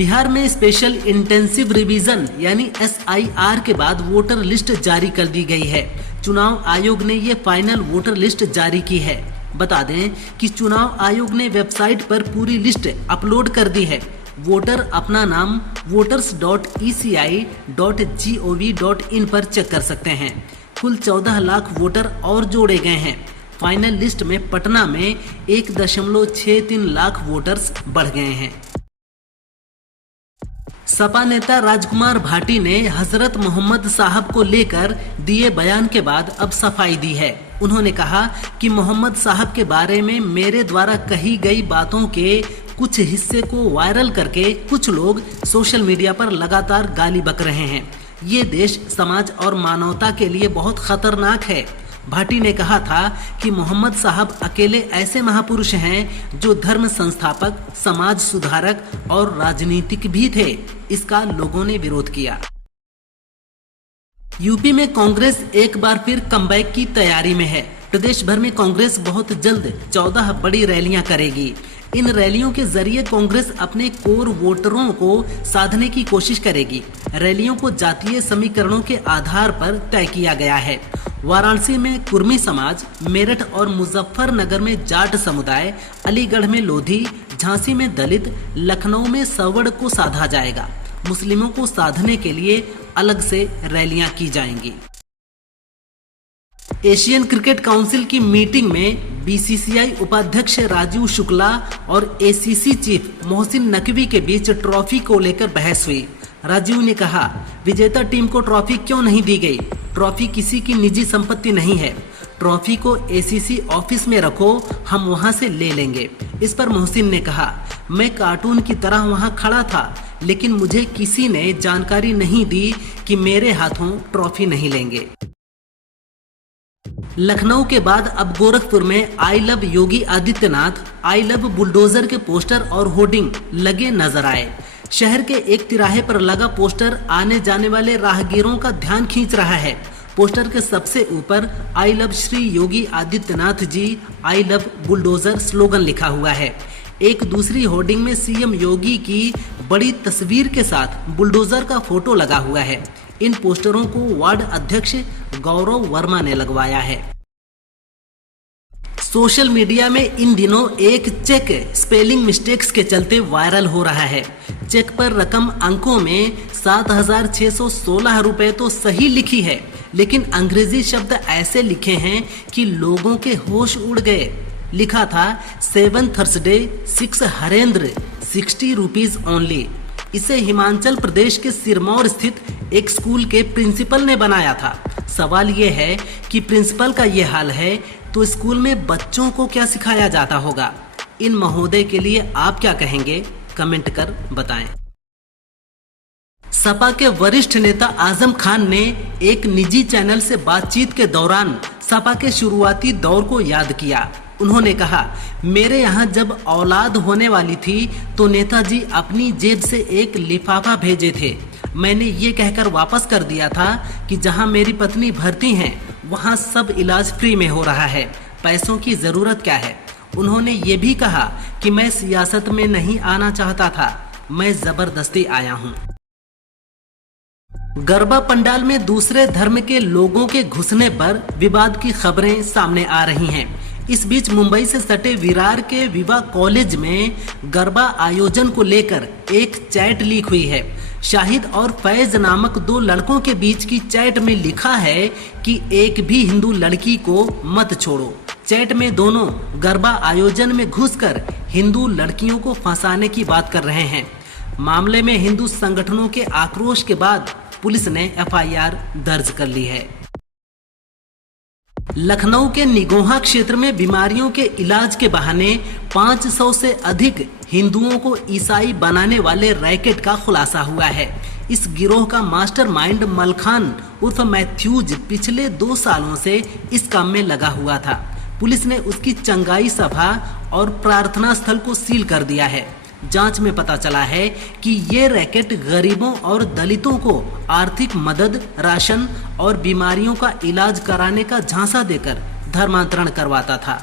बिहार में special intensive revision यानी SIR के बाद वोटर लिस्ट जारी कर दी गई है। चुनाव आयोग ने ये फाइनल वोटर लिस्ट जारी की है। बता दें कि चुनाव आयोग ने वेबसाइट पर पूरी लिस्ट अपलोड कर दी है। वोटर अपना नाम voters.eci.gov.in पर चेक कर सकते हैं। कुल 14 लाख वोटर और जोड़े गए हैं। फाइनल लिस्ट में पटना में 1.63 लाख वोटर्स बढ़ गए हैं। सपा नेता राजकुमार भाटी ने हजरत मोहम्मद साहब को लेकर दिए बयान के बाद अब सफाई दी है। उन्होंने कहा कि मोहम्मद साहब के बारे में मेरे द्वारा कही गई बातों के कुछ हिस्से को वायरल करके कुछ लोग सोशल मीडिया पर लगातार गाली बक रहे हैं। ये देश, समाज और मानवता के लिए बहुत खतरनाक है। भाटी ने कहा था कि मोहम्मद साहब अकेले ऐसे महापुरुष हैं जो धर्म संस्थापक, समाज सुधारक और राजनीतिक भी थे। इसका लोगों ने विरोध किया। यूपी में कांग्रेस एक बार फिर कमबैक की तैयारी में है। प्रदेश भर में कांग्रेस बहुत जल्द 14 बड़ी रैलियां करेगी। इन रैलियों के जरिए कांग्रेस अपने कोर वोटरों को साधने की कोशिश करेगी। रैलियों को जातीय समीकरणों के आधार पर तय किया गया है। वाराणसी में कुर्मी समाज, मेरठ और मुजफ्फरनगर में जाट समुदाय, अलीगढ़ में लोधी, झांसी में दलित, लखनऊ में सवर्ण को साधा जाएगा। मुस्लिमों को साधने के लिए अलग से रैलियां की जाएंगी। एशियन क्रिकेट काउंसिल की मीटिंग में BCCI उपाध्यक्ष राजीव शुक्ला और ACC चीफ मोहसिन नकवी के बीच ट्रॉफी को लेकर बहस हुई। राजीव ने कहा, विजेता टीम को ट्रॉफी क्यों नहीं दी गई? ट्रॉफी किसी की निजी संपत्ति नहीं है। ट्रॉफी को ACC ऑफिस में रखो, हम वहां से ले लेंगे। इस पर मोहसिन ने कहा, मैं कार्टून की तरह वहां खड़ा था, लेकिन मुझे किसी ने जानकारी नहीं दी कि मेरे हाथों ट्रॉफी नहीं लेंगे। लखनऊ के बाद अब गोरखपुर में I love Yogi Adityanath, I love bulldozer के पोस्टर और होर्डिंग लगे नजर आए। शहर के एक तिराहे पर लगा पोस्टर आने जाने वाले राहगीरों का ध्यान खींच रहा है। पोस्टर के सबसे ऊपर I love Shri Yogi Adityanath ji, I love bulldozer slogan लिखा हुआ है। एक दूसरी होर्डिंग में CM योगी की बड़ी तस्वीर के साथ बुलडोजर का फोटो लगा हुआ है। इन पोस्टरों को वार्ड अध्यक्ष गौरव वर्मा ने लगवाया है। सोशल मीडिया में इन दिनों एक चेक स्पेलिंग मिस्टेक्स के चलते वायरल हो रहा है। चेक पर रकम अंकों में 7,616 रुपए तो सही लिखी है, लेकिन अंग्रेजी शब्द ऐसे लिखे हैं कि लोगों के होश उड़ गए। लिखा था 7 थर्सडे 6 हरेंद्र 60 रुपीज ओनली। इसे हिमाचल प्रदेश के सिरमौर स्थित एक स्कूल के प्रिंसिपल ने बनाया था। सवाल ये है कि प्रिंसिपल का ये हाल है तो स्कूल में बच्चों को क्या सिखाया जाता होगा? इन महोदय के लिए आप क्या कहेंगे? कमेंट कर बताएं। सपा के वरिष्ठ नेता आजम खान ने एक निजी चैनल से बातचीत के दौरान सपा के शुरुआती दौर को याद किया। उन्होंने कहा, मेरे यहाँ जब औलाद होने वाली थी तो नेताजी अपनी जेब से एक लिफाफा भेजे थे। मैंने ये कहकर वापस कर दिया था कि जहाँ मेरी पत्नी भर्ती हैं वहाँ सब इलाज फ्री में हो रहा है, पैसों की जरूरत क्या है। उन्होंने ये भी कहा कि मैं सियासत में नहीं आना चाहता था, मैं जबरदस्ती आया हूँ। गरबा पंडाल में दूसरे धर्म के लोगों के घुसने पर विवाद की खबरें सामने आ रही हैं। इस बीच मुंबई से सटे विरार के विवा कॉलेज में गरबा आयोजन को लेकर एक चैट लीक हुई है। शाहिद और फैज नामक 2 लड़कों के बीच की चैट में लिखा है कि एक भी हिंदू लड़की को मत छोड़ो। चैट में दोनों गरबा आयोजन में घुसकर हिंदू लड़कियों को फंसाने की बात कर रहे हैं। मामले में हिंदू संगठनों के आक्रोश के बाद पुलिस ने FIR दर्ज कर ली है। लखनऊ के निगोहा क्षेत्र में बीमारियों के इलाज के बहाने 500 से अधिक हिंदुओं को ईसाई बनाने वाले रैकेट का खुलासा हुआ है। इस गिरोह का मास्टरमाइंड मलखान उर्फ मैथ्यूज पिछले 2 सालों से इस काम में लगा हुआ था। पुलिस ने उसकी चंगाई सभा और प्रार्थना स्थल को सील कर दिया है। जांच में पता चला है कि ये रैकेट गरीबों और दलितों को आर्थिक मदद, राशन और बीमारियों का इलाज कराने का झांसा देकर धर्मांतरण करवाता था।